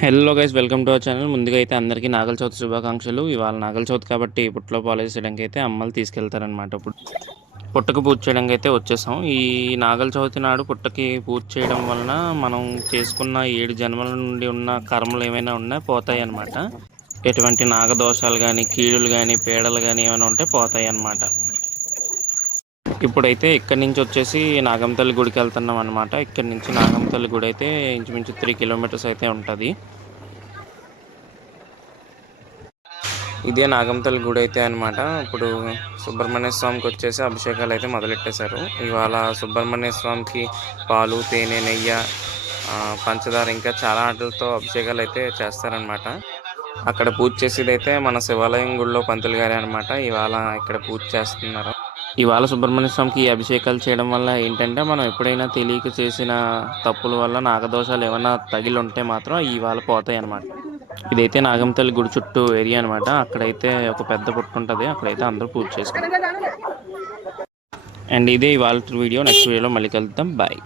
Hello guys, welcome to our channel. ముందుగా అయితే అందరికీ నాగల చవితి శుభాకాంక్షలు. ఇవాళ నాగల చవితి కాబట్టి పుట్టలో పాలు చేయడానికి అయితే అమ్మలు తీసుకెళ్తారనమాట. ఇప్పుడు పుట్టకు పూజ చేయడానికి అయితే వచ్చేసాం. ఈ నాగల చవితి నాడు పుట్టకి పూజ చేయడం వలన మనం చేసుకున్న 7 జన్మల నుండి ఉన్న కర్మలు ఏమైనా ఉన్నా పోతాయి అన్నమాట. ఎటువంటి నాగదోషాలు కానీ, కీడులు కానీ, పీడలు కానీ ఏమైనా ఉంటే పోతాయి అన్నమాట. ఇప్పుడైతే ఇక్కడి నుంచి వచ్చేసి నాగంతల్లి గుడికి వెళ్తున్నాం అనమాట. ఇక్కడి నుంచి నాగంతల్లి గుడి అయితే ఇంచుమించు 3 కిలోమీటర్స్ అయితే ఉంటుంది. ఇదే నాగంతల్లి గుడి అయితే అనమాట. ఇప్పుడు సుబ్రహ్మణ్య స్వామికి వచ్చేసి అభిషేకాలు అయితే మొదలెట్టేశారు. ఇవాళ సుబ్రహ్మణ్య స్వామికి పాలు, తేనె, నెయ్యి, పంచదార ఇంకా చాలా ఆటలతో అభిషేకాలు అయితే చేస్తారనమాట. అక్కడ పూజ చేసేది అయితే మన శివాలయం గుడిలో పంతులు గారే అనమాట. ఇవాళ ఇక్కడ పూజ చేస్తున్నారు. ఇవాళ సుబ్రహ్మణ్య స్వామికి ఈ అభిషేకాలు చేయడం వల్ల ఏంటంటే, మనం ఎప్పుడైనా తెలియక చేసిన తప్పుల వల్ల నాగదోషాలు ఏమైనా తగిలి ఉంటే మాత్రం ఇవాళ పోతాయి అన్నమాట. ఇదైతే నాగంతల్లి గుడి చుట్టూ ఏరియా అనమాట. అక్కడైతే ఒక పెద్ద పుట్టు ఉంటుంది. అక్కడైతే అందరూ పూజ చేసుకుంటారు. అండ్ ఇదే ఇవాళ వీడియో. నెక్స్ట్ వీడియోలో మళ్ళీ కలుద్దాం. బాయ్.